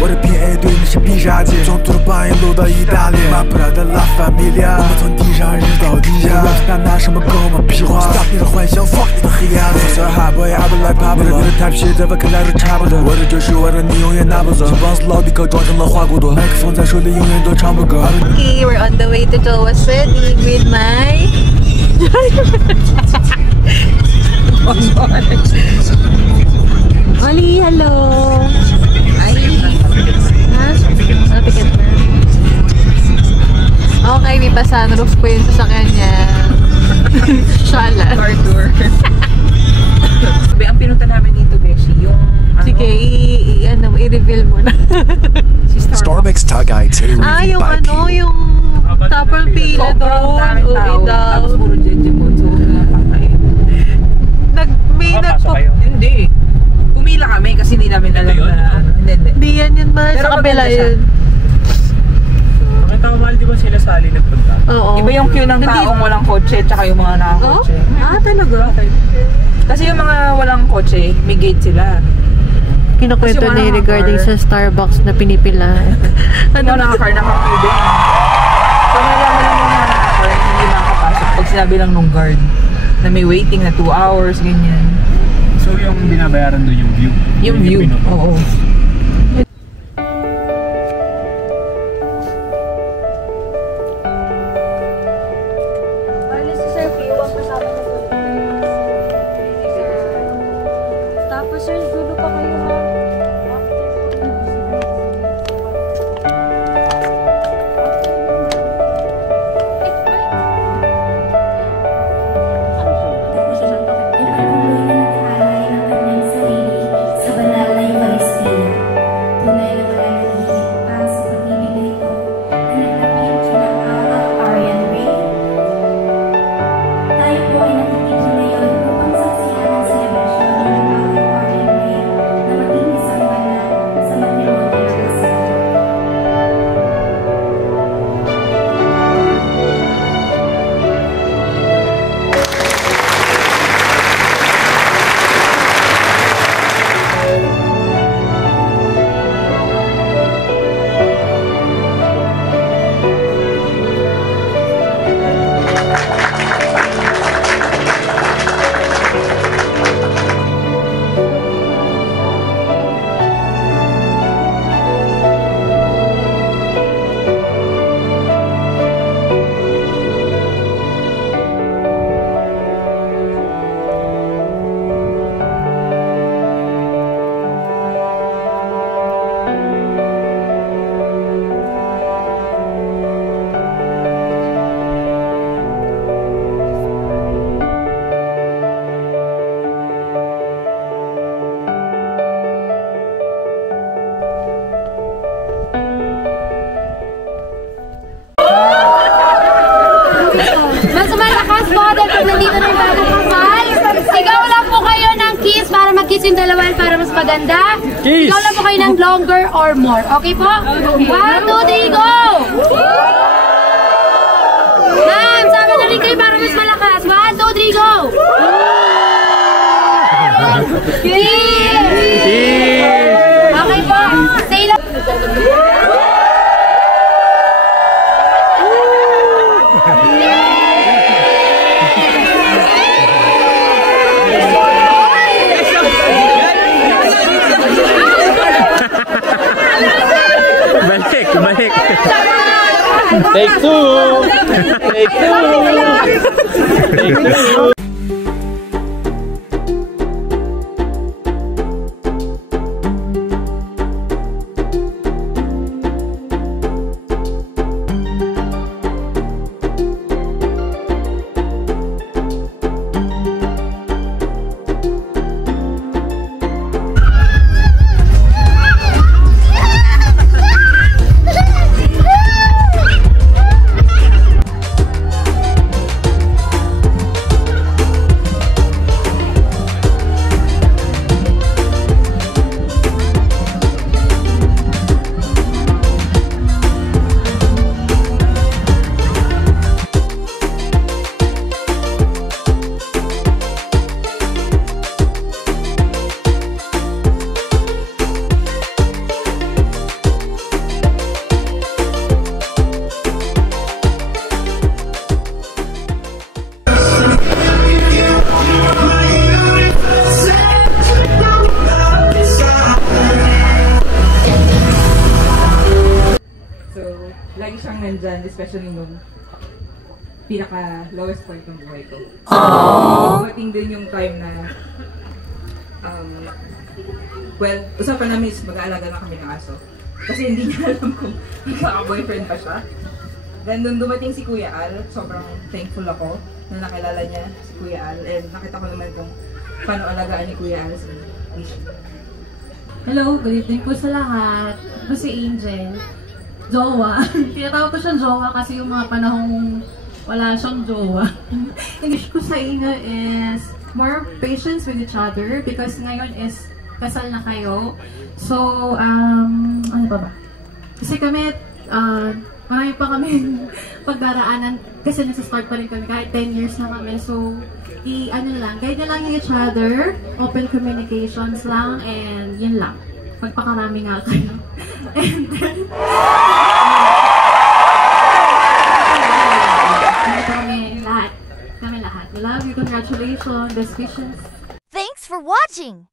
我的 PA 对你是必杀技，中途把你搂到意大利。马普拉的 La Familia， 我们从地上日到地下。拿什么跟我们屁话 ？Stop 你的幻想 ，fuck 你的黑暗。我是 hot boy，I be like Pablo。你的 type shit 在看来都差不多。我的就是我的，你永远拿不走。这帮死老迪克装成了花骨朵，麦克风在手里永远都唱不够。Okay, we're on the way to Jowa City with my Oli, hello! Ay! Ha? Ano ticket mo? Okay, may pa-sunroof po yun sa kanya. Shala. Car tour. Ang pinunta namin dito, Beshi, yung... Sige, i-reveal mo na. Starbucks Tagay Tea Yung ano, yung tapang pila doon. Daming tao. Tapos puro jejemon. So, Hindi. Pumila kami kasi hindi namin alam na... Hindi yan yun ba? Sa kabila yun. Nakita ko mahal di ba sila sa Ali nagpunta? Oo. Iba yung queue ng taong walang kotse tsaka yung mga nakakotse. Talaga? Kasi yung mga walang kotse, may gate sila. Kinukwento ni regarding sa Starbucks na pinipila. Ano nakakar, naka-queue din. So nalaman lang yung mga nakakar, hindi makakapasok pag sinabi lang nung guard na may waiting na 2 hours, ganyan. So yung binabayaran doon yung view? Yung view, oo. Kiss yung dalawa para mas maganda. Kiss! Ikaw lang po kayo ng longer or more. Okay po? 1, 2, 3, go! Ma'am, sama na rin kayo para mas malakas. 1, 2, 3, go! Kiss! Okay po. Say lang. Balik. Take 2. Take 2. Take 2. kailangan dyan, especially nung pinaka-lowest point ng buhay ko. Dumating din yung time na, well, usapan namin is mag-aalaga na kami ng aso. Kasi hindi niya alam kung magkaka-boyfriend pa siya. Then, nung dumating si Kuya Al, sobrang thankful ako na nakilala niya si Kuya Al. And nakita ko naman kung paano alagaan ni Kuya Al si Mishi. Hello, good evening po sa lahat. Ako si Angel. Jowa. Tinatawag ko siyang jowa kasi yung mga panahong wala siyang jowa. English ko sa inyo is more patience with each other because ngayon is kasal na kayo. So, ano pa ba? Kasi kami, marami pa kami pagdaraanan kasi nasa-start pa rin kami kahit 10 years na kami. So, guide na lang each other, open communications lang, and yun lang. Magpakarami nga kayo. And then, kami lahat. Love you, congratulations, best wishes. Thanks for watching!